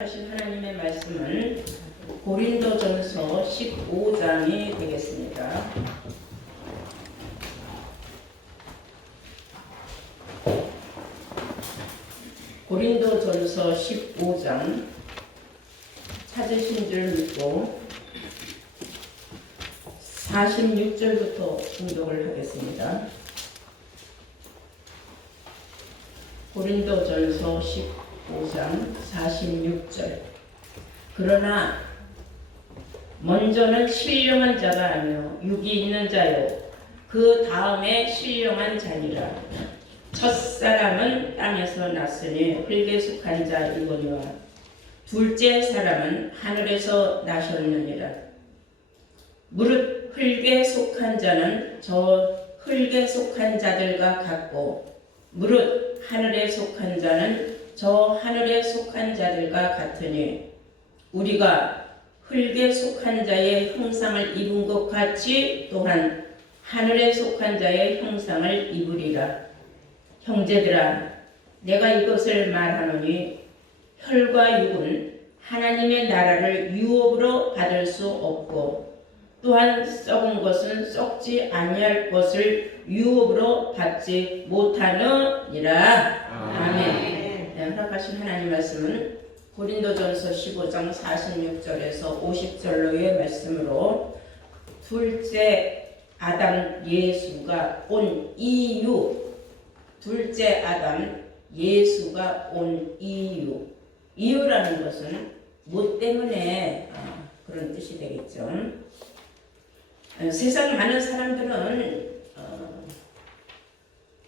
하신 하나님의 말씀은 고린도전서 15장이 되겠습니다. 고린도전서 15장 찾으신 줄 믿고 46절부터 공독을 하겠습니다. 고린도전서 15장 46절. 그러나 먼저는 신령한 자가 아니요 육이 있는 자요 그 다음에 신령한 자니라. 첫사람은 땅에서 났으니 흙에 속한 자이거니와 둘째 사람은 하늘에서 나셨느니라. 무릇 흙에 속한 자는 저 흙에 속한 자들과 같고 무릇 하늘에 속한 자는 저 하늘에 속한 자들과 같으니 우리가 흙에 속한 자의 형상을 입은 것 같이 또한 하늘에 속한 자의 형상을 입으리라. 형제들아, 내가 이것을 말하노니 혈과 육은 하나님의 나라를 유업으로 받을 수 없고 또한 썩은 것은 썩지 아니할 것을 유업으로 받지 못하느니라. 아멘. 허락하신 하나님 말씀은 고린도전서 15장 46절에서 50절로의 말씀으로 둘째 아담 예수가 온 이유, 둘째 아담 예수가 온 이유라는 것은 뭐 때문에 그런 뜻이 되겠죠. 세상 많은 사람들은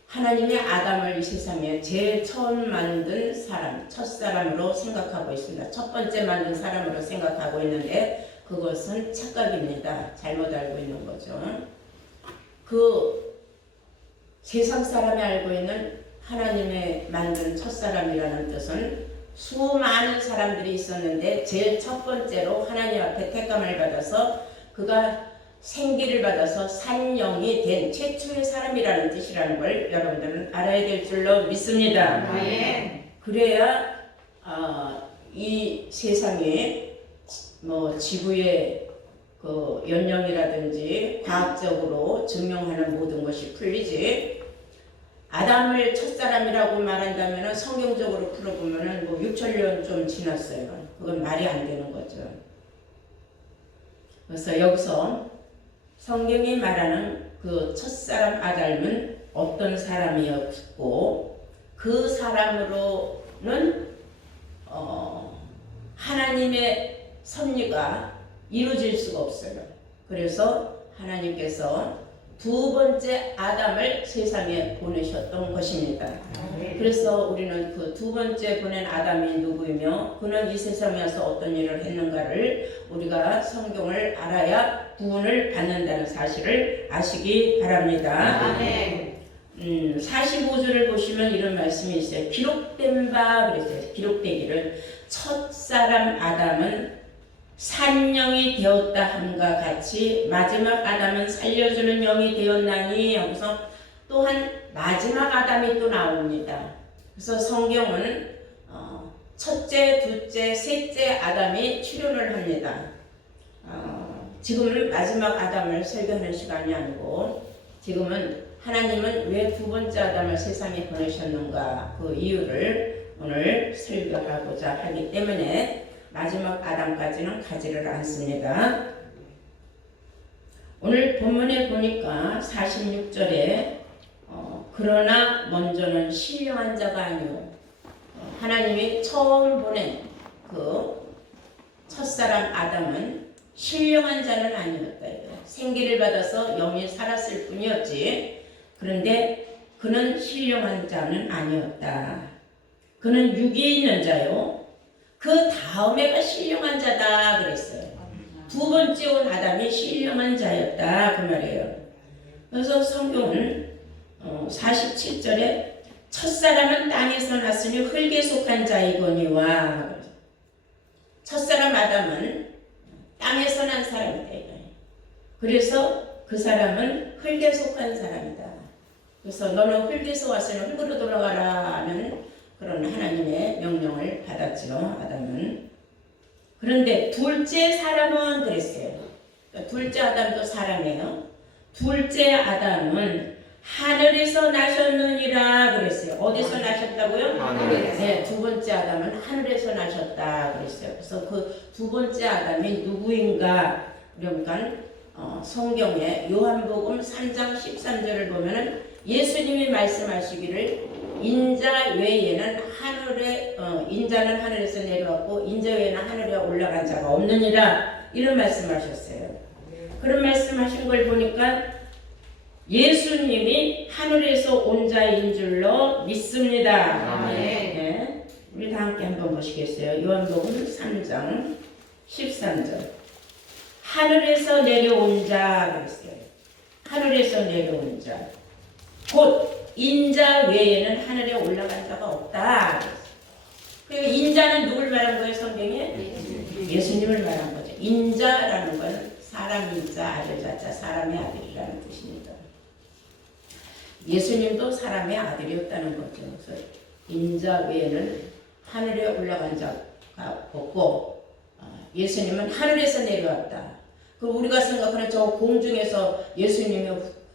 하나님의 아담을 이 세상에 제일 처음 만든 사람, 첫사람으로 생각하고 있습니다. 첫 번째 만든 사람으로 생각하고 있는데 그것은 착각입니다. 잘못 알고 있는 거죠. 그 세상 사람이 알고 있는 하나님의 만든 첫사람이라는 뜻은 수많은 사람들이 있었는데 제일 첫 번째로 하나님 앞에 택감을 받아서 그가 생기를 받아서 산영이 된 최초의 사람이라는 뜻이라는 걸 여러분들은 알아야 될 줄로 믿습니다. 그래야 이 세상에 뭐 지구의 그 연령이라든지 과학적으로 증명하는 모든 것이 풀리지. 아담을 첫사람이라고 말한다면 성경적으로 풀어보면 뭐 6천년 좀 지났어요. 그건 말이 안 되는 거죠. 그래서 여기서 성경이 말하는 그 첫사람 아담은 어떤 사람이었고 그 사람으로는 하나님의 섭리가 이루어질 수가 없어요. 그래서 하나님께서 두 번째 아담을 세상에 보내셨던 것입니다. 그래서 우리는 그 두 번째 보낸 아담이 누구이며 그는 이 세상에 와서 어떤 일을 했는가를 우리가 성경을 알아야 구원을 받는다는 사실을 아시기 바랍니다. 45절을 보시면 이런 말씀이 있어요. 기록된 바 그랬어요. 기록되기를 첫사람 아담은 산영이 되었다 함과 같이 마지막 아담은 살려주는 영이 되었나니 여기서 또한 마지막 아담이 또 나옵니다. 그래서 성경은 첫째, 둘째, 셋째 아담이 출현을 합니다. 지금은 마지막 아담을 설교하는 시간이 아니고 지금은 하나님은 왜 두 번째 아담을 세상에 보내셨는가 그 이유를 오늘 설교하고자 하기 때문에 마지막 아담까지는 가지를 않습니다. 오늘 본문에 보니까 46절에 그러나 먼저는 신령한 자가 아니요 하나님이 처음 보낸 그 첫사람 아담은 신령한 자는 아니었다. 생기를 받아서 영이 살았을 뿐이었지. 그런데 그는 신령한 자는 아니었다. 그는 육이 있는 자요 그 다음에가 신령한 자다 그랬어요. 두 번째 온 아담이 신령한 자였다 그 말이에요. 그래서 성경은 47절에 첫사람은 땅에서 났으니 흙에 속한 자이거니와 첫사람 아담은 땅에서 난 사람이다. 그래서 그 사람은 흙에 속한 사람이다. 그래서 너는 흙에서 왔으니 흙으로 돌아가라 하는 그런 하나님의 명령을 받았죠. 아담은. 그런데 둘째 사람은 그랬어요. 둘째 아담도 사람이에요. 둘째 아담은 하늘에서 나셨느니라 그랬어요. 어디서 나셨다고요? 하늘에서. 네, 두 번째 아담은 하늘에서 나셨다 그랬어요. 그래서 그 두 번째 아담이 누구인가? 그러니까 성경에 요한복음 3장 13절을 보면은 예수님이 말씀하시기를 인자 외에는 인자는 하늘에서 내려왔고 인자 외에는 하늘에 올라간 자가 없느니라 이런 말씀하셨어요. 그런 말씀하신 걸 보니까 예수님이 하늘에서 온 자인 줄로 믿습니다. 네. 우리 다 함께 한번 보시겠어요? 요한복음 3장 13절. 하늘에서 내려온 자 그랬어요. 하늘에서 내려온 자. 곧 인자 외에는 하늘에 올라간 자가 없다. 그리고 인자는 누굴 말한 거예요, 성경에? 예수님을 말한 거죠. 인자라는 건 사람 인자, 아들 자자, 사람의 아들이라는 뜻입니다. 예수님도 사람의 아들이었다는 거죠. 그래서 인자 외에는 하늘에 올라간 자가 없고 예수님은 하늘에서 내려왔다. 그 우리가 생각하는 저 공중에서 예수님이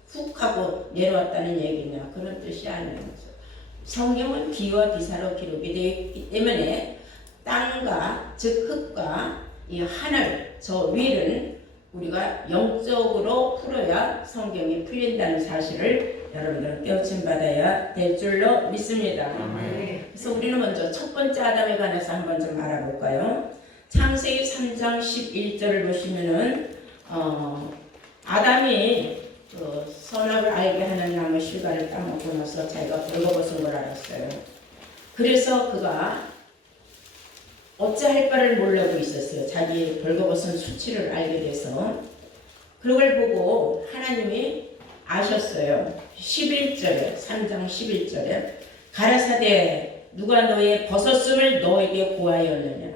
훅 하고 내려왔다는 얘기냐 그런 뜻이 아니에요. 성경은 비와 비사로 기록이 되어 있기 때문에 땅과 즉 흙과 이 하늘 저 위는 우리가 영적으로 풀어야 성경이 풀린다는 사실을 여러분들은 깨우침 받아야 될 줄로 믿습니다. 그래서 우리는 먼저 첫 번째 아담에 관해서 한번 좀 알아볼까요? 창세기 3장 11절을 보시면은 아담이 그 선악을 알게 하는 나무 실과를 따먹고 나서 자기가 벌거벗은 걸 알았어요. 그래서 그가 어찌할 바를 몰라도 있었어요. 자기 벌거벗은 수치를 알게 돼서 그걸 보고 하나님이 아셨어요. 11절에 3장 11절에 가라사대 누가 너의 벗었음을 너에게 고하였느냐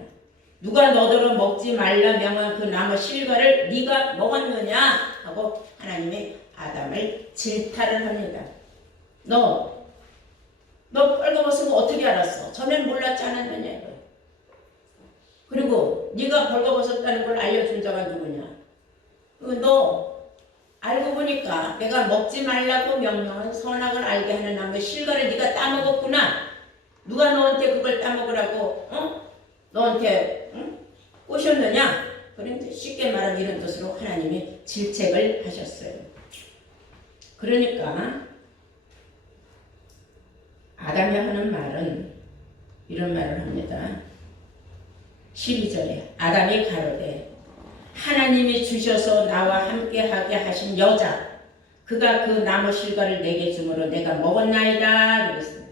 누가 너더러 먹지 말라 명한 그 나무 실과를 네가 먹었느냐 하고 하나님이 아담을 질타를 합니다. 너 벌거벗은 거 어떻게 알았어? 전엔 몰랐지 않았느냐. 그리고 네가 벌거벗었다는 걸 알려준 자가 누구냐? 너 알고 보니까 내가 먹지 말라고 명령한 선악을 알게 하는 나무의 실과를 네가 따먹었구나. 누가 너한테 그걸 따먹으라고 너한테 꼬셨느냐? 그런데 쉽게 말하면 이런 뜻으로 하나님이 질책을 하셨어요. 그러니까 아담이 하는 말은 이런 말을 합니다. 12절에 아담이 가로되 하나님이 주셔서 나와 함께하게 하신 여자 그가 그 나무 실과를 내게 주므로 내가 먹었나이다 그랬어요.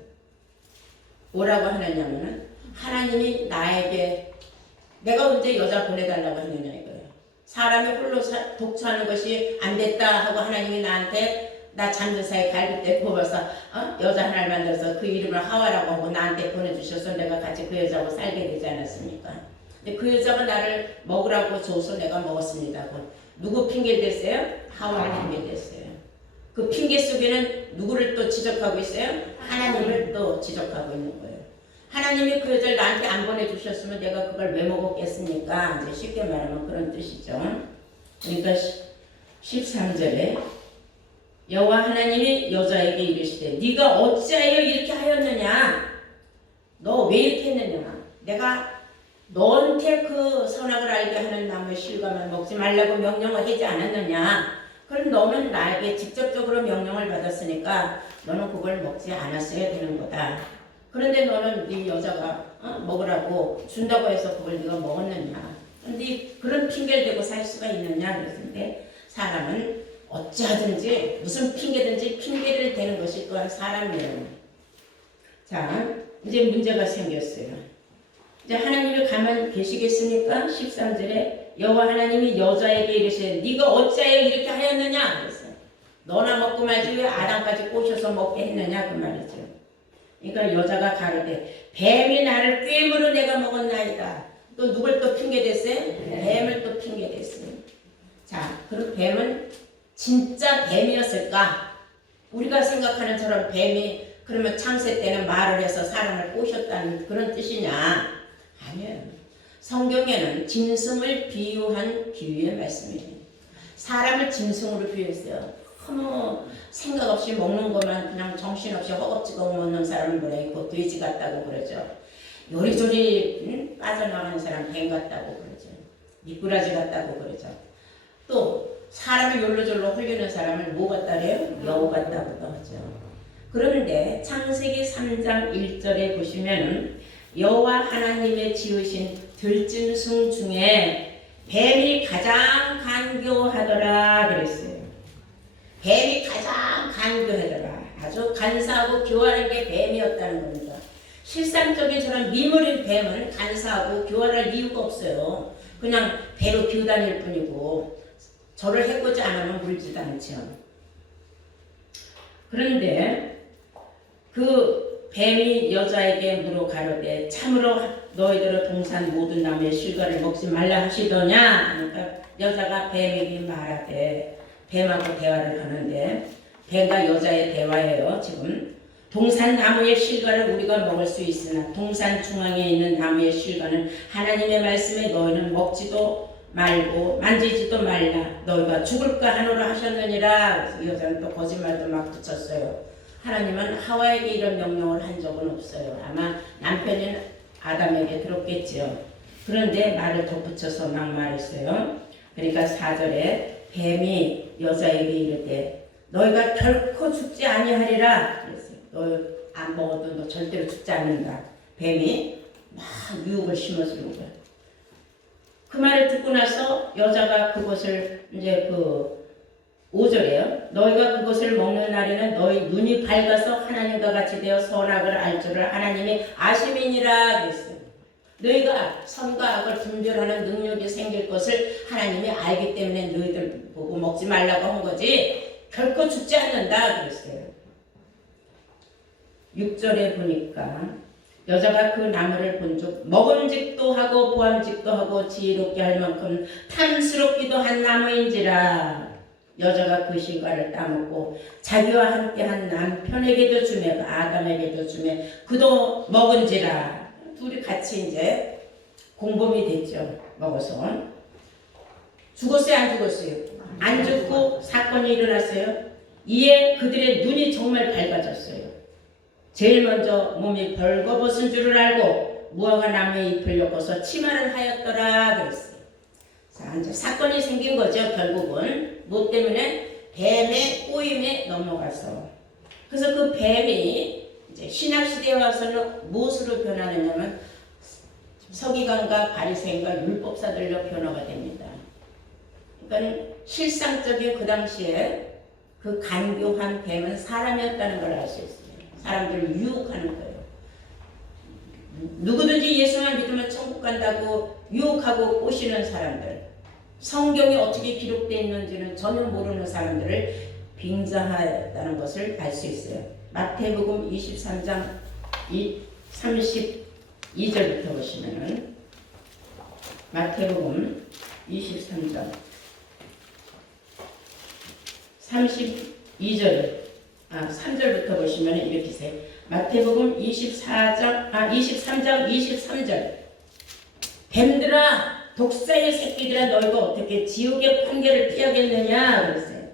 뭐라고 하느냐면은 하나님이 나에게 내가 언제 여자 보내달라고 했느냐 이거예요. 사람이 홀로 독처하는 것이 안 됐다 하고 하나님이 나한테 나 잠든 사이 갈빗대 뽑아서 여자 하나를 만들어서 그 이름을 하와라고 하고 나한테 보내주셔서 내가 같이 그 여자하고 살게 되지 않았습니까? 근데 그 여자가 나를 먹으라고 줘서 내가 먹었습니다. 누구 핑계 댔어요? 하와 핑계 댔어요. 그 핑계 속에는 누구를 또 지적하고 있어요? 하나님을 또 지적하고 있는 거예요. 하나님이 그 여자를 나한테 안 보내주셨으면 내가 그걸 왜 먹었겠습니까? 이제 쉽게 말하면 그런 뜻이죠. 그러니까 13절에 여호와 하나님이 여자에게 이르시되 네가 어찌하여 이렇게 하였느냐? 너 왜 이렇게 했느냐? 내가 너한테 그 선악을 알게 하는 나무의 실과만 먹지 말라고 명령을 하지 않았느냐? 그럼 너는 나에게 직접적으로 명령을 받았으니까 너는 그걸 먹지 않았어야 되는 거다. 그런데 너는 네 여자가 먹으라고 준다고 해서 그걸 네가 먹었느냐? 근데 그런 핑계를 대고 살 수가 있느냐? 그랬는데 사람은 어찌하든지 무슨 핑계든지 핑계를 대는 것이 또한 사람이에요. 자, 이제 문제가 생겼어요. 이제 하나님이 가만히 계시겠습니까? 13절에 여호와 하나님이 여자에게 이르시되 네가 어찌하여 이렇게 하였느냐? 그랬어요. 너나 먹고 말지 왜 아담까지 꼬셔서 먹게 했느냐? 그 말이죠. 그러니까 여자가 가로되 뱀이 나를 꾀므로 내가 먹었나이다. 또 누굴 또 핑계댔어요? 뱀을 또 핑계댔어요. 자, 그럼 뱀은 진짜 뱀이었을까? 우리가 생각하는 저런 뱀이 그러면 창세 때는 말을 해서 사람을 꼬셨다는 그런 뜻이냐? 아니에요. 성경에는 짐승을 비유한 비유의 말씀이에요. 사람을 짐승으로 비유했어요. 너무 생각 없이 먹는 것만 그냥 정신없이 허겁지겁 먹는 사람은 뭐라 있고 돼지 같다고 그러죠. 요리조리 빠져나가는 사람 뱀 같다고 그러죠. 미꾸라지 같다고 그러죠. 또 사람을 요로절로 홀리는 사람을 뭐 같다 그래요? 여우 같다고도 하죠. 그런데 창세기 3장 1절에 보시면 여호와 하나님의 지으신 들짐승 중에 뱀이 가장 간교하더라 그랬어요. 뱀이 가장 간교하더라. 아주 간사하고 교활한 게 뱀이었다는 겁니다. 실상적인 저런 미물인 뱀은 간사하고 교활할 이유가 없어요. 그냥 배로 기어다닐 뿐이고 저를 해코지 않으면 물지도 않죠. 그런데 그 뱀이 여자에게 물어 가로되 참으로 너희들은 동산 모든 나무의 실과를 먹지 말라 하시더냐. 그러니까 여자가 뱀에게 말하되 뱀하고 대화를 하는데 뱀과 여자의 대화예요. 지금 동산 나무의 실과를 우리가 먹을 수 있으나 동산 중앙에 있는 나무의 실과는 하나님의 말씀에 너희는 먹지도 말고 만지지도 말라. 너희가 죽을까 하노라 하셨느니라. 그래서 여자는 또 거짓말도 막 붙였어요. 하나님은 하와에게 이런 명령을 한 적은 없어요. 아마 남편인 아담에게 들었겠지요. 그런데 말을 덧붙여서 막 말했어요. 그러니까 4절에 뱀이 여자에게 이르되 너희가 결코 죽지 아니하리라 그랬어요. 너 안 먹어도 너 절대로 죽지 않는다. 뱀이 막 유혹을 심어주는 거야. 그 말을 듣고 나서 여자가 그것을 이제 5절에요. 너희가 그것을 먹는 날에는 너희 눈이 밝아서 하나님과 같이 되어 선악을 알 줄을 하나님이 아심이니라 그랬어요. 너희가 선과 악을 분별하는 능력이 생길 것을 하나님이 알기 때문에 너희들 보고 먹지 말라고 한 거지 결코 죽지 않는다 그랬어요. 6절에 보니까 여자가 그 나무를 본즉 먹음직도 하고 보암직도 하고 지혜롭게 할 만큼 탐스럽기도 한 나무인지라. 여자가 그 실과를 따먹고 자기와 함께한 남편에게도 주매 아담에게도 주매 그도 먹은지라. 둘이 같이 이제 공범이 됐죠. 먹어서 죽었어요 안 죽었어요? 안 죽고 사건이 일어났어요. 이에 그들의 눈이 정말 밝아졌어요. 제일 먼저 몸이 벌거벗은 줄을 알고 무화과 나무의 잎을 엮어서 치마를 하였더라 그랬어요. 자, 이제 사건이 생긴 거죠. 결국은 뭐 때문에 뱀의 꼬임에 넘어가서. 그래서 그 뱀이 이제 신약 시대에 와서는 무엇으로 변하느냐면 서기관과 바리새인과 율법사들로 변화가 됩니다. 그러니까 실상적인 그 당시에 그 간교한 뱀은 사람이었다는 걸 알 수 있어요. 사람들을 유혹하는 거예요. 누구든지 예수만 믿으면 천국 간다고 유혹하고 꼬시는 사람들, 성경이 어떻게 기록되어 있는지는 전혀 모르는 사람들을 빙자하였다는 것을 알 수 있어요. 마태복음 23장 32절부터 보시면은 마태복음 23장 3절부터 보시면 이렇게 있어요. 마태복음 23장 23절 뱀들아 독사의 새끼들아 너희가 어떻게 지옥의 판결을 피하겠느냐 그랬어요.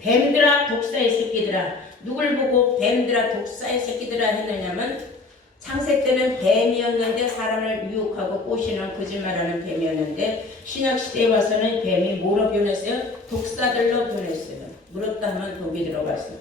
뱀들아 독사의 새끼들아. 누굴 보고 뱀들아 독사의 새끼들아 했느냐면 창세 때는 뱀이었는데 사람을 유혹하고 꼬시는 거짓말하는 뱀이었는데 신약시대에 와서는 뱀이 뭐로 변했어요? 독사들로 변했어요. 물었다 하면 독이 들어갔어요.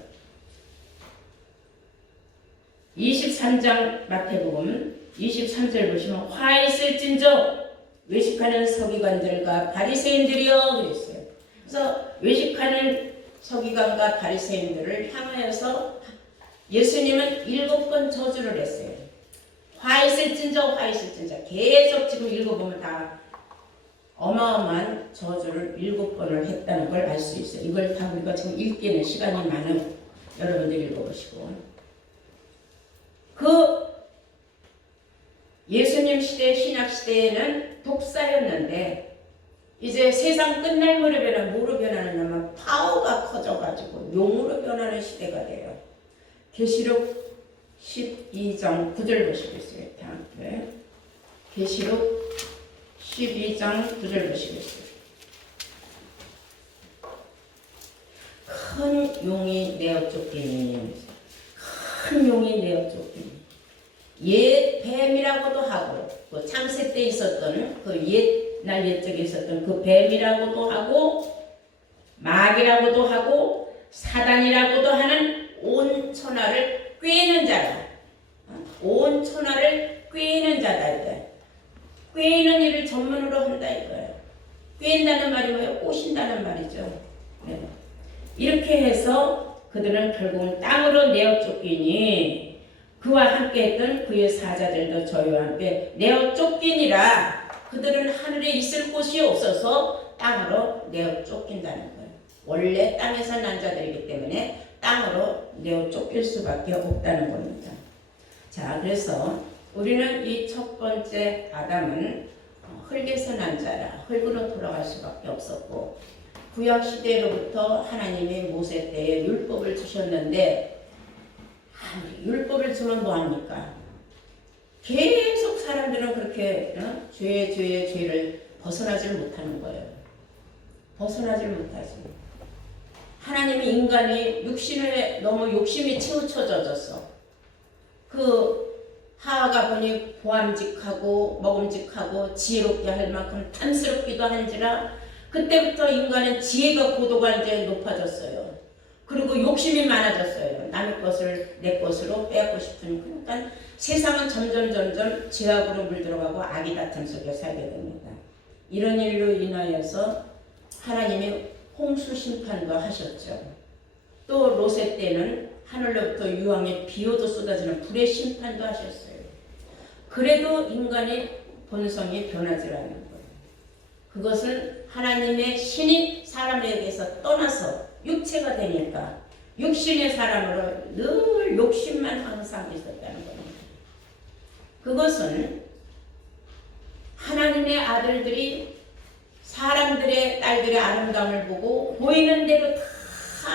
23장 마태복음 23절 보시면 화 있을진저 외식하는 서기관들과 바리새인들이여 그랬어요. 그래서 외식하는 서기관과 바리새인들을 향하여서 예수님은 7번 저주를 했어요. 화 있을진저 화 있을진저 계속 지금 읽어보면 다 어마어마한 저주를 7번을 했다는 걸 알 수 있어요. 이걸 다 우리가 지금 읽기는 시간이 많은 여러분들 읽어보시고 그 예수님 시대 신약 시대에는 독사였는데 이제 세상 끝날 무렵에는 뭐로 변하느냐면 파워가 커져가지고 용으로 변하는 시대가 돼요. 계시록 12장 9절 보시겠어요? 다 함께. 계시록 12장 9절 보시겠어요? 큰 용이 내어 쫓기니, 큰 용이 내어 쫓기니, 옛 뱀이라고도 하고, 그 창세 때 있었던 그 옛날 옛적에 있었던 그 뱀이라고도 하고, 마귀라고도 하고, 사단이라고도 하는 온 천하를 꿰는 자라. 온 천하를 꿰는 자다 이거예요. 꿰는 일을 전문으로 한다 이거예요. 꿰는다는 말이 뭐예요? 꼬신다는 말이죠. 네. 이렇게 해서 그들은 결국은 땅으로 내어 쫓기니 그와 함께 했던 그의 사자들도 저희와 함께 내어 쫓기니라. 그들은 하늘에 있을 곳이 없어서 땅으로 내어 쫓긴다는 거예요. 원래 땅에서 난 자들이기 때문에 땅으로 내어 쫓길 수밖에 없다는 겁니다. 자, 그래서 우리는 이 첫 번째 아담은 흙에서 난 자라 흙으로 돌아갈 수밖에 없었고, 구약 시대로부터 하나님이 모세 때에 율법을 주셨는데, 율법을 주면 뭐합니까? 계속 사람들은 그렇게 죄의 죄를 벗어나질 못하는 거예요. 벗어나질 못하지. 하나님이 인간이 육신에 너무 욕심이 치우쳐졌어. 그 하와가 보니 보암직하고 먹음직하고 지혜롭게 할 만큼 탐스럽기도 한지라 그때부터 인간은 지혜가 고도가 이제 높아졌어요. 그리고 욕심이 많아졌어요. 남의 것을 내 것으로 빼앗고 싶은. 그러니까 세상은 점점 죄악으로 물들어가고 악이 다툼 속에 살게 됩니다. 이런 일로 인하여서 하나님이 홍수 심판도 하셨죠. 또 롯의 때는 하늘로부터 유황의 비오도 쏟아지는 불의 심판도 하셨어요. 그래도 인간의 본성이 변하지 않는 거예요. 그것은 하나님의 신이 사람에게서 떠나서 육체가 되니까 육신의 사람으로 늘 욕심만 항상 있었다는 겁니다. 그것은 하나님의 아들들이 사람들의 딸들의 아름다움을 보고 보이는 대로 다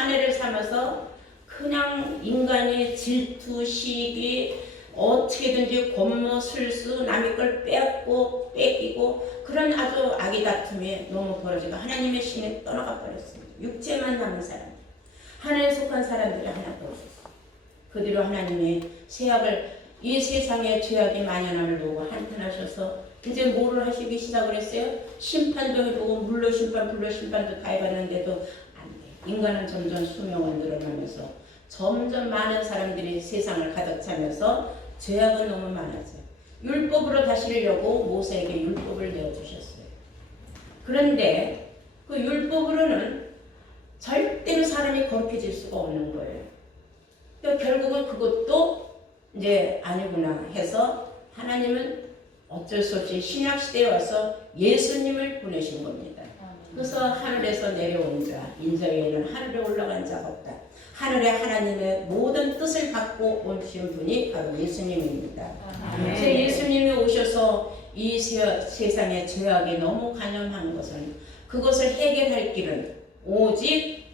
아내를 삼아서 그냥 인간의 질투, 시기, 어떻게든지 권모, 술수, 남의 걸 빼앗고 뺏기고 그런 아주 악의 다툼이 너무 벌어지고 하나님의 신이 떠나가 버렸습니다. 육체만 남은 사람, 하나님에 속한 사람들이 하나도 없었어요. 그대로 하나님이 세악을 이 세상에 죄악이 만연함을 보고 한탄하셔서 이제 뭐를 하시기 시작을 했어요? 심판도 해보고 물로 심판, 불로 심판도 다 해봤는데도 안 돼. 인간은 점점 수명을 늘어나면서 점점 많은 사람들이 세상을 가득 차면서 죄악은 너무 많아져요. 율법으로 다스리려고 모세에게 율법을 내어주셨어요. 그런데 그 율법으로는 절대로 사람이 거룩해질 수가 없는 거예요. 그러니까 결국은 그것도 이제 아니구나 해서 하나님은 어쩔 수 없이 신약시대에 와서 예수님을 보내신 겁니다. 그래서 하늘에서 내려온 자, 인자에는 하늘에 올라간 자가 없다. 하늘에 하나님의 모든 뜻을 갖고 오신 분이 바로 예수님입니다. 그래서 예수님이 오셔서 이 세상의 죄악이 너무 간염한 것은 그것을 해결할 길은 오직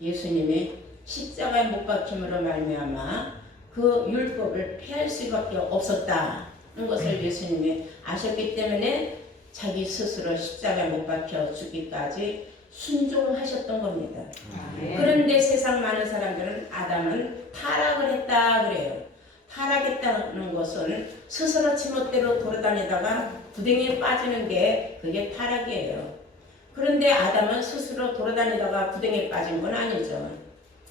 예수님이 십자가에 못 박힘으로 말미암아 그 율법을 피할 수밖에 없었다는 것을 예수님이 아셨기 때문에 자기 스스로 십자가에 못 박혀 죽기까지 순종하셨던 겁니다. 그런데 세상 많은 사람들은 아담은 타락을 했다 그래요. 타락했다는 것은 스스로 지멋대로 돌아다니다가 구덩이에 빠지는 게 그게 타락이에요. 그런데 아담은 스스로 돌아다니다가 구덩이에 빠진 건 아니죠.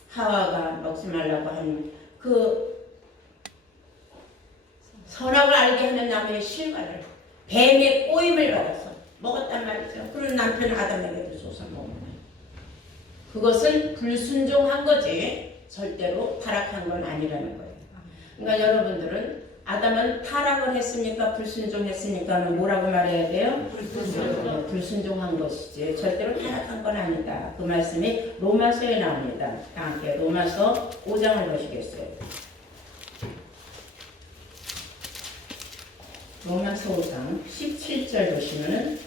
하와가 먹지 말라고 한 그 선악을 알게 하는 나무의 실과를 뱀의 꼬임을 받아서 먹었단 말이죠. 그런 남편 아담에게도 줘서 먹는 거예요. 그것은 불순종한 거지 절대로 타락한 건 아니라는 거예요. 그러니까 여러분들은 아담은 타락을 했습니까? 불순종했습니까? 뭐라고 말해야 돼요? 불순종한 것이지 절대로 타락한 건 아니다. 그 말씀이 로마서에 나옵니다. 함께 로마서 5장을 보시겠어요? 로마서 5장 17절 보시면은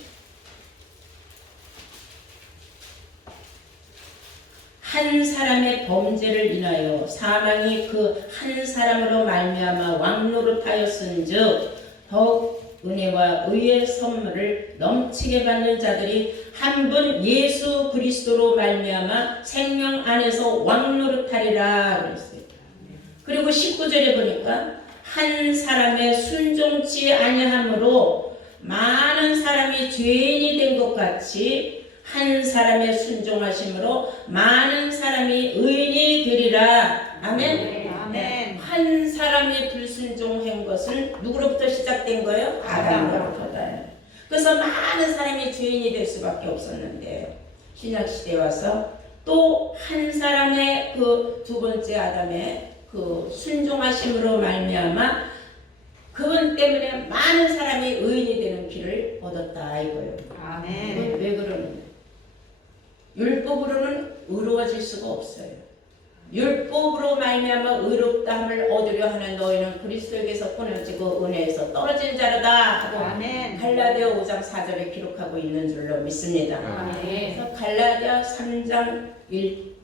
한 사람의 범죄를 인하여 사망이 그 한 사람으로 말미암아 왕노릇하였은즉 더욱 은혜와 의의 선물을 넘치게 받는 자들이 한 분 예수 그리스도로 말미암아 생명 안에서 왕노릇하리라 그랬어요. 그리고 19절에 보니까 한 사람의 순종치 아니함으로 많은 사람이 죄인이 된 것 같이 한 사람의 순종하심으로 많은 사람이 의인이 되리라. 아멘. 아멘. 한 사람이 불순종한 것은 누구로부터 시작된 거예요? 아담으로부터다. 그래서 많은 사람이 죄인이 될 수밖에 없었는데 신약 시대에 와서 또 한 사람의 그 두 번째 아담의 그 순종하심으로 말미암아 그분 때문에 많은 사람이 의인이 되는 길을 얻었다 이거예요. 아멘. 왜 그러느냐? 율법으로는 의로워질 수가 없어요. 율법으로 말미암아 의롭다함을 얻으려 하는 너희는 그리스도에게서 끊어지고 은혜에서 떨어진 자로다 하고 아멘. 갈라디아 5장 4절에 기록하고 있는 줄로 믿습니다. 아멘. 그래서 갈라디아 3장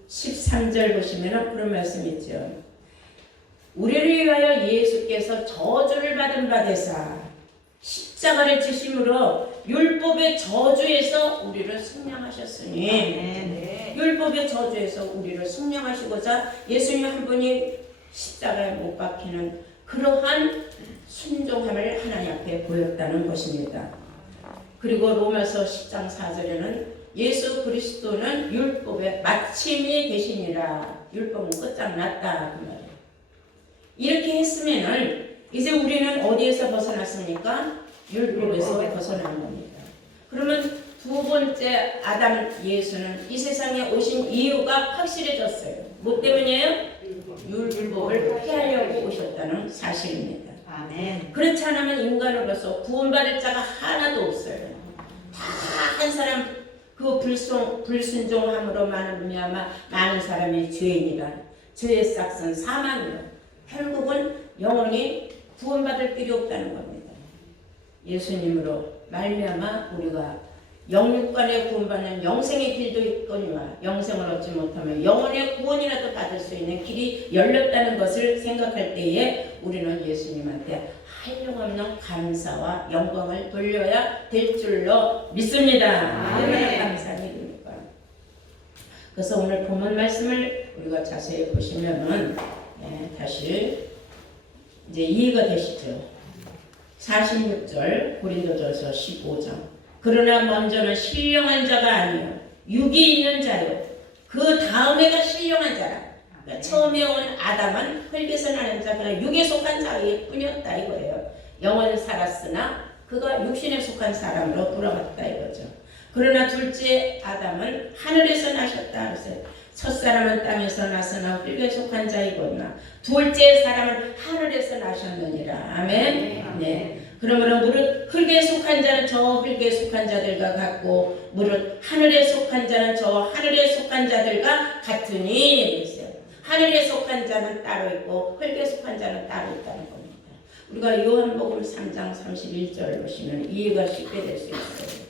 13절 보시면 그런 말씀 있죠. 우리를 위하여 예수께서 저주를 받은 바 되사 십자가를 지심으로 율법의 저주에서 우리를 승량하셨으니 네. 율법의 저주에서 우리를 승량하시고자 예수님 한 분이 십자가에 못 박히는 그러한 순종함을 하나님 앞에 보였다는 것입니다. 그리고 로마서 10장 4절에는 예수 그리스도는 율법의 마침이 되시니라. 율법은 끝장났다 그 말이에요. 이렇게 했으면은 이제 우리는 어디에서 벗어났습니까? 율법에서 벗어난 겁니다. 그러면 두 번째 아담 예수는 이 세상에 오신 이유가 확실해졌어요. 뭐 때문이에요? 율법을 폐하려고 오셨다는 사실입니다. 아멘. 그렇지 않으면 인간으로서 구원받을 자가 하나도 없어요. 다 한 사람 그 불순종함으로 말미암아 많은 사람이 죄인이라 죄의 싹은 사망이요. 결국은 영원히 구원받을 길이 없다는 겁니다. 예수님으로 말미암아 우리가 영육간에 구원받는 영생의 길도 있거니와 영생을 얻지 못하면 영원의 구원이라도 받을 수 있는 길이 열렸다는 것을 생각할 때에 우리는 예수님한테 한량없는 감사와 영광을 돌려야 될 줄로 믿습니다. 얼마나 감사한 일입니까? 그래서 오늘 본문 말씀을 우리가 자세히 보시면은 다시 이제 이해가 되시죠? 46절 고린도전서 15장 그러나 먼저는 신령한 자가 아니요 육이 있는 자요 그 다음에가 신령한 자라. 그러니까 처음에 온 아담은 흙에서 나는 자가 육에 속한 자일 뿐이었다 이거예요. 영은 살았으나 그가 육신에 속한 사람으로 돌아갔다 이거죠. 그러나 둘째 아담은 하늘에서 나셨다 그랬어요. 첫 사람은 땅에서 나서나 흙에 속한 자이거나 둘째 사람은 하늘에서 나셨느니라. 아멘. 네. 그러므로 무릇 흙에 속한 자는 저 흙에 속한 자들과 같고 무릇 하늘에 속한 자는 저 하늘에 속한 자들과 같으니 그랬어요. 하늘에 속한 자는 따로 있고 흙에 속한 자는 따로 있다는 겁니다. 우리가 요한복음 3장 31절을 보시면 이해가 쉽게 될 수 있어요.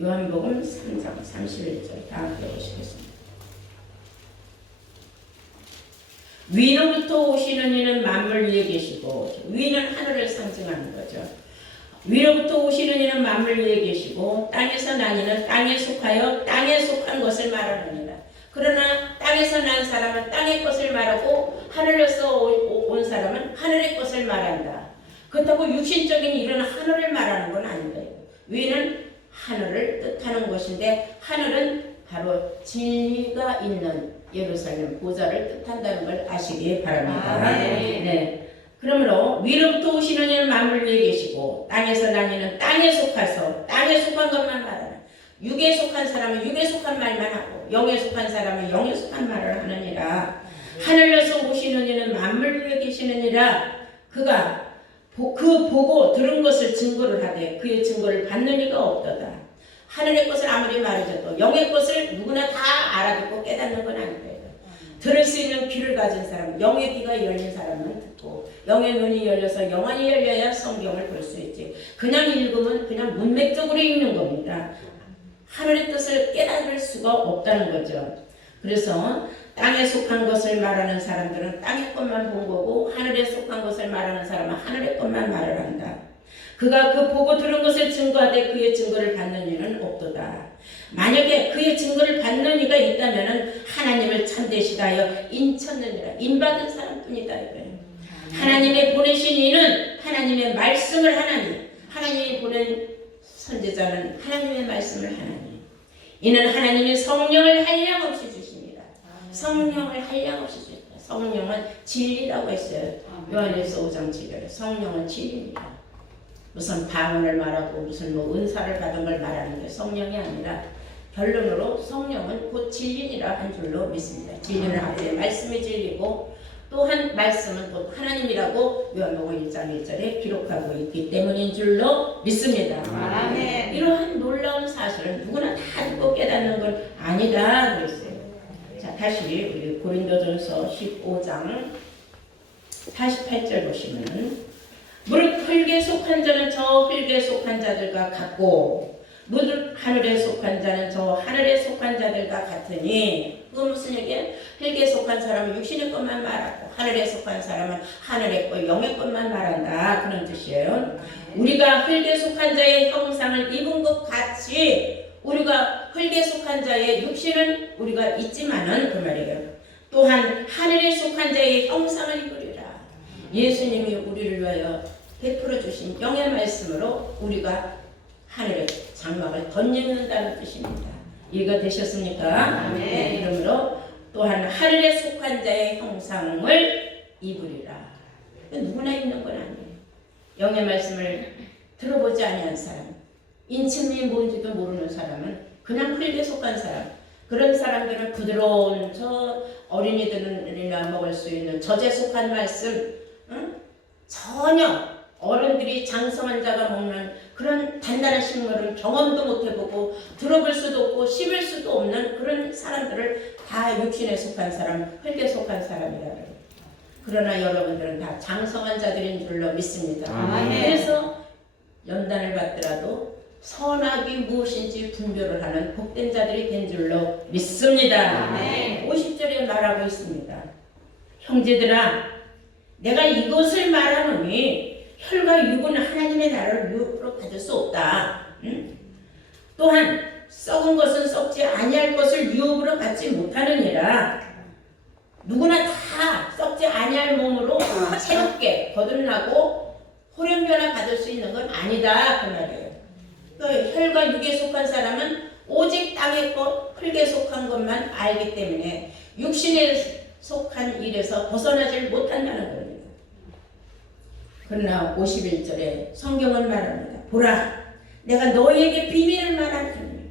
요한복음 3장 31절 다 함께 보시겠습니다. 위로부터 오시는 이는 만물 위에 계시고 위는 하늘을 상징하는 거죠. 위로부터 오시는 이는 만물 위에 계시고 땅에서 난 이는 땅에 속하여 땅에 속한 것을 말하느니라. 그러나 땅에서 난 사람은 땅의 것을 말하고 하늘에서 온 사람은 하늘의 것을 말한다. 그렇다고 육신적인 일은 하늘을 말하는 건 아니다. 위는 하늘을 뜻하는 것인데 하늘은 바로 진리가 있는 예루살렘 보좌를 뜻한다는 걸 아시기 바랍니다. 네. 그러므로 위로부터 오시는 이는 만물 위에 계시고 땅에서 난 이는 땅에 속해서 땅에 속한 것만 말하는 육에 속한 사람은 육에 속한 말만 하고 영에 속한 사람은 영에 속한 말을 하느니라. 하늘에서 오시는 이는 만물 위에 계시느니라. 그가 그 보고 들은 것을 증거를 하되 그의 증거를 받는 이가 없도다. 하늘의 것을 아무리 말해줘도 영의 것을 누구나 다 알아듣고 깨닫는 건 아니에요. 들을 수 있는 귀를 가진 사람, 영의 귀가 열린 사람은 듣고 영의 눈이 열려서 영안이 열려야 성경을 볼 수 있지. 그냥 읽으면 그냥 문맥적으로 읽는 겁니다. 하늘의 뜻을 깨달을 수가 없다는 거죠. 그래서 땅에 속한 것을 말하는 사람들은 땅의 것만 본 거고 하늘에 속한 것을 말하는 사람은 하늘의 것만 말을 한다. 그가 그 보고 들은 것을 증거하되 그의 증거를 받는 이는 없도다. 만약에 그의 증거를 받는 이가 있다면 하나님을 참되시다여 인쳤느니라. 인받은 사람뿐이다 이거예요. 하나님의 보내신 이는 하나님의 말씀을 하나니, 하나님이 보낸 선지자는 하나님의 말씀을 하나니, 이는 하나님이 성령을 한량없이 주십니다. 성령을 한량없이 주십니다. 성령은 진리라고 했어요. 요한일서 5장 7절에 성령은 진리입니다. 무슨 방언을 말하고 무슨 뭐 은사를 받은 걸 말하는 게 성령이 아니라 결론으로 성령은 곧 진리니라 한 줄로 믿습니다. 진리는 앞에 말씀이 진리고 또한 말씀은 곧 하나님이라고 요한복음 1장 1절에 기록하고 있기 때문인 줄로 믿습니다. 아멘. 이러한 놀라운 사실은 누구나 다 듣고 깨닫는 건 아니다 그랬어요. 자, 다시 우리 고린도전서 15장 48절 보시면은 무릇 흙에 속한 자는 저 흙에 속한 자들과 같고 무릇 하늘에 속한 자는 저 하늘에 속한 자들과 같으니, 그건 무슨 얘기예요? 흙에 속한 사람은 육신의 것만 말하고 하늘에 속한 사람은 하늘의 것, 영의 것만 말한다 그런 뜻이에요. 우리가 흙에 속한 자의 형상을 입은 것 같이 우리가 흙에 속한 자의 육신은 우리가 있지만은 그 말이에요. 또한 하늘에 속한 자의 형상을 입으리라. 예수님이 우리를 위하여 베풀어 주신 영의 말씀으로 우리가 하늘의 장막을 덧입는다는 뜻입니다. 이해가 되셨습니까? 네, 이러므로 또한 하늘에 속한 자의 형상을 입으리라. 누구나 입는 건 아니에요. 영의 말씀을 들어보지 아니한 사람, 인침이 뭔지도 모르는 사람은 그냥 흙에 속한 사람, 그런 사람들은 부드러운 저 어린이들이나 먹을 수 있는 젖에 속한 말씀, 전혀 어른들이 장성한 자가 먹는 그런 단단한 식물은 경험도 못 해보고 들어볼 수도 없고 씹을 수도 없는 그런 사람들을 다 육신에 속한 사람, 흙에 속한 사람이라 그래요. 그러나 여러분들은 다 장성한 자들인 줄로 믿습니다. 그래서 연단을 받더라도 선악이 무엇인지 분별을 하는 복된 자들이 된 줄로 믿습니다. 50절에 말하고 있습니다. 형제들아, 내가 이것을 말하노니 혈과 육은 하나님의 나라를 유업으로 받을 수 없다. 또한 썩은 것은 썩지 아니할 것을 유업으로 받지 못하느니라. 누구나 다 썩지 아니할 몸으로 새롭게 거듭나고 호련변화 받을 수 있는 건 아니다 그 말이에요. 그러니까 혈과 육에 속한 사람은 오직 땅의 것, 흙에 속한 것만 알기 때문에 육신에 속한 일에서 벗어나질 못한다는 겁니다. 그러나 51절에 성경은 말합니다. 보라, 내가 너희에게 비밀을 말하노니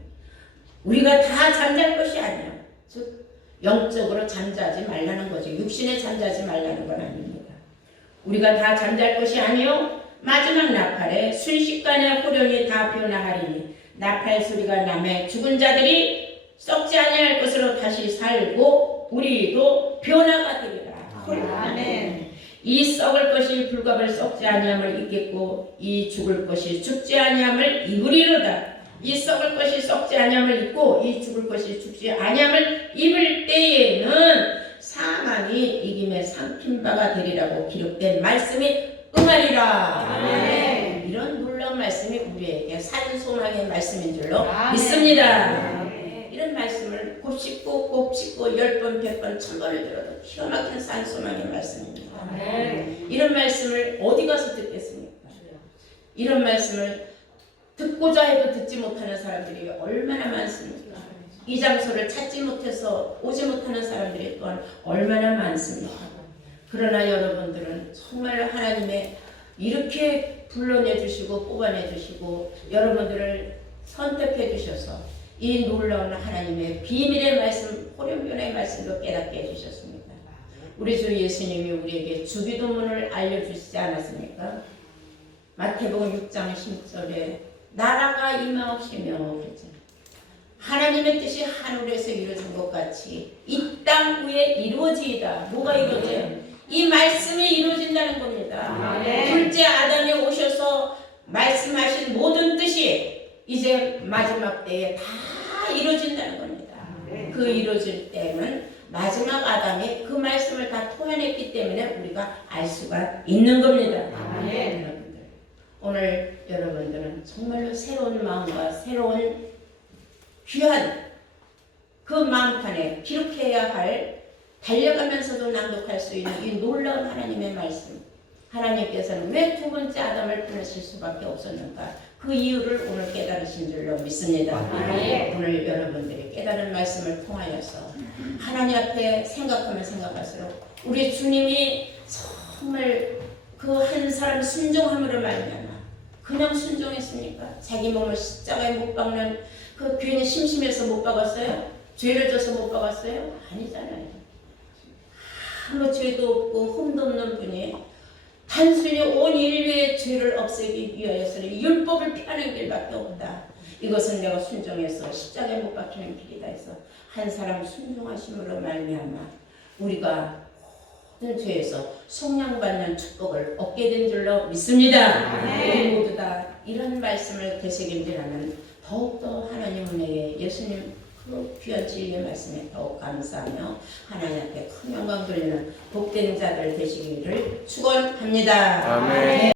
우리가 다 잠잘 것이 아니야. 즉 영적으로 잠자지 말라는 거죠. 육신에 잠자지 말라는 건 아닙니다. 우리가 다 잠잘 것이 아니요 마지막 나팔에 순식간에 호련이 다 변화하리니 나팔 소리가 나매 죽은 자들이 썩지 아니할 것으로 다시 살고 우리도 변화가 되리라. 아멘. 이 썩을 것이 불갑을 썩지 아니함을 입겠고 이 죽을 것이 죽지 아니함을 입으리로다. 이 썩을 것이 썩지 아니함을 입고 이 죽을 것이 죽지 아니함을 입을 때에는 사망이 이김에 삼킨 바가 되리라고 기록된 말씀이 응하리라. 아멘. 이런 놀라운 말씀이 우리에게 산소망의 말씀인 줄로 믿습니다. 이런 말씀을 곱씹고 곱씹고 10번, 100번, 1000번을 들어도 기가 막힌 산소망의 말씀입니다. 이런 말씀을 어디 가서 듣겠습니까? 이런 말씀을 듣고자 해도 듣지 못하는 사람들이 얼마나 많습니까? 이 장소를 찾지 못해서 오지 못하는 사람들이 또한 얼마나 많습니까? 그러나 여러분들은 정말 하나님의 이렇게 불러내 주시고 뽑아내 주시고 여러분들을 선택해 주셔서 이 놀라운 하나님의 비밀의 말씀, 호련변의 말씀도 깨닫게 해주셨습니다. 우리 주 예수님이 우리에게 주기도문을 알려주시지 않았습니까? 마태복음 6장 10절에 나라가 임하옵시며 그랬죠. 하나님의 뜻이 하늘에서 이루어진 것 같이 이 땅 위에 이루어지이다. 뭐가 이루어져요? 이 말씀이 이루어진다는 겁니다. 둘째 아담이 오셔서 말씀하신 모든 뜻이 이제 마지막 때에 다 이루어진다는 겁니다. 그 이루어질 때는 마지막 아담이 그 말씀을 다 토해냈기 때문에 우리가 알 수가 있는 겁니다. 아멘. 여러분들, 오늘 여러분들은 정말로 새로운 마음과 새로운 귀한 그 마음판에 기록해야 할, 달려가면서도 낭독할 수 있는 이 놀라운 하나님의 말씀. 하나님께서는 왜 두 번째 아담을 보내실 수밖에 없었는가? 그 이유를 오늘 깨달으신 줄로 믿습니다. 아멘. 오늘 여러분들이 깨달은 말씀을 통하여서 하나님 앞에 생각하면 생각할수록 우리 주님이 정말 그 한 사람 순종함으로 말미암아 그냥 순종했습니까? 자기 몸을 십자가에 못 박는 그 괜히 심심해서 못 박았어요? 죄를 져서 못 박았어요? 아니잖아요. 아무 죄도 없고 흠도 없는 분이 단순히 온 인류의 죄를 없애기 위하여서는 율법을 피하는 길밖에 없다. 이것은 내가 순종해서 십자가에 못 박히는 길이다 해서 한 사람 순종하심으로 말미암아 우리가 모든 죄에서 속량받는 축복을 얻게 된 줄로 믿습니다. 우리 모두 다 이런 말씀을 되새김질하는 더욱더 하나님 은혜에 예수님 그 귀한 진리의 말씀에 더욱 감사하며 하나님 앞에 큰 영광 돌리는 복된 자들 되시기를 축원합니다. 아멘.